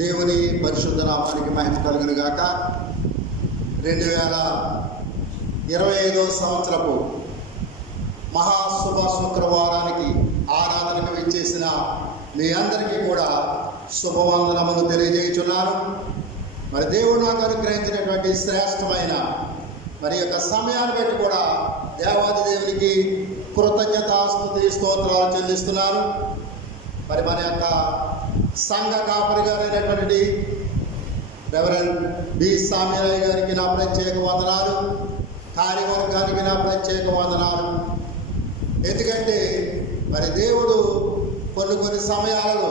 దేవుని పరిశుద్ధ నామానికి మహిమ కలుగును గాక. 2025 సంవత్సరపు మహాశుభ శుక్రవారానికి ఆరాధనకు విచ్చేసిన మీ అందరికీ కూడా శుభవందనములు తెలియజేయుచున్నాను. మరి దేవుడు నాకు అనుగ్రహించినటువంటి శ్రేష్టమైన మరి యొక్క సమయాన్ని బట్టి కూడా దేవాది దేవునికి కృతజ్ఞతాస్తుతి స్తోత్రాలు చెల్లిస్తున్నాను. మరి మన యొక్క సంఘ కాపరి గారైనటువంటి రెవరెండ్ బి సామ్యరాయ్ గారికి నా ప్రత్యేక వందనాలు, కార్యవర్గానికి నా ప్రత్యేక వందనాలు. ఎందుకంటే మరి దేవుడు కొన్ని సమయాలలో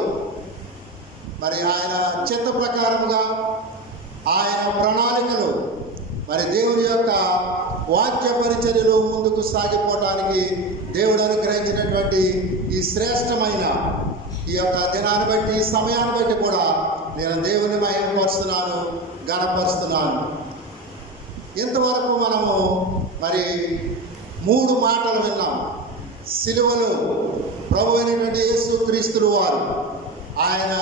మరి ఆయన చిత్త ప్రకారముగా ఆయన ప్రణాళికలు మరి దేవుని యొక్క వాక్య పరిచర్యలో ముందుకు సాగిపోవటానికి దేవుడు అనుగ్రహించినటువంటి ఈ శ్రేష్టమైన ఈ యొక్క దినాన్ని బట్టి, ఈ సమయాన్ని బట్టి కూడా నేను దేవుని మహిమపరుస్తున్నాను, ఘనపరుస్తున్నాను. ఇంతవరకు మనము మరి 3 మాటలు విన్నాం. సిలువలో ప్రభు అయినటువంటి యేసుక్రీస్తు వారు ఆయన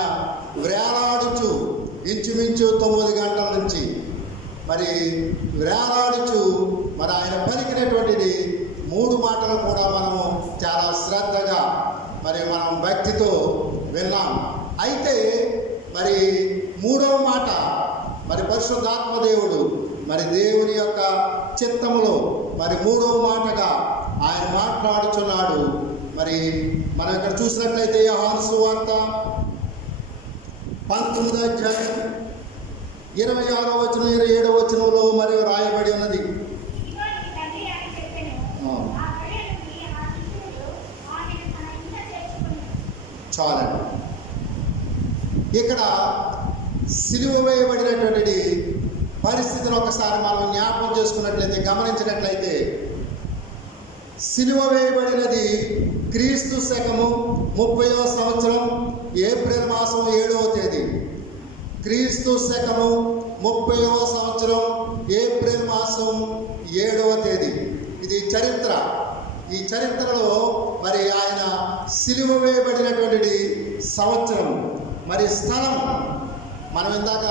వేలాడుచు ఇంచుమించు 9 గంటల నుంచి మరి వేలాడుచు మరి ఆయన పలికినటువంటిది 3 మాటలు కూడా మనము చాలా శ్రద్ధగా మరి మనం భక్తితో విన్నాం. అయితే మరి 3వ మాట మరి పరిశుద్ధాత్మ దేవుడు మరి దేవుని యొక్క చిత్తములో మరి 3వ మాటగా ఆయన మాట్లాడుచున్నాడు. మరి మనం ఇక్కడ చూసినట్లయితే యోహాను సువార్త 19వ అధ్యాయం 26వ వచనం 27వ వచనంలో మరి రాయబడి ఉన్నది. చాలండి. ఇక్కడ సిలువ వేయబడినటువంటి పరిస్థితిని ఒకసారి మనం జ్ఞాపకం చేసుకున్నట్లయితే, గమనించినట్లయితే, సిలువ వేయబడినది క్రీస్తు శకము 30వ సంవత్సరం ఏప్రిల్ మాసం 7వ తేదీ. క్రీస్తు శకము 30వ సంవత్సరం ఏప్రిల్ మాసం 7వ తేదీ. ఇది చరిత్ర. ఈ చరిత్రలో మరి ఆయన సిలువ వేయబడినటువంటి సంవత్సరం, మరి స్థలం మనం ఇందాక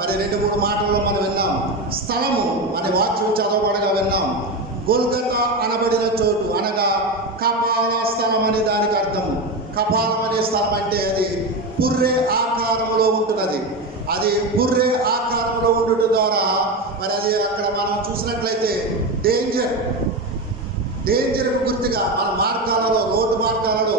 మరి 2-3 మాటల్లో మనం విన్నాం. స్థలము అనే వాక్యం చదవబడగా విన్నాం. గొల్గొతా అనబడిన చోటు అనగా కపాల స్థలం అని దానికి అర్థము. కపాలం అనే స్థలం అంటే అది పుర్రె ఆకారంలో ఉంటున్నది. అది పుర్రె ఆకారంలో ఉండటం ద్వారా మరి అది అక్కడ మనం చూసినట్లయితే డేంజర్ గుర్తుగా మన మార్గాలలో, రోడ్డు మార్గాలలో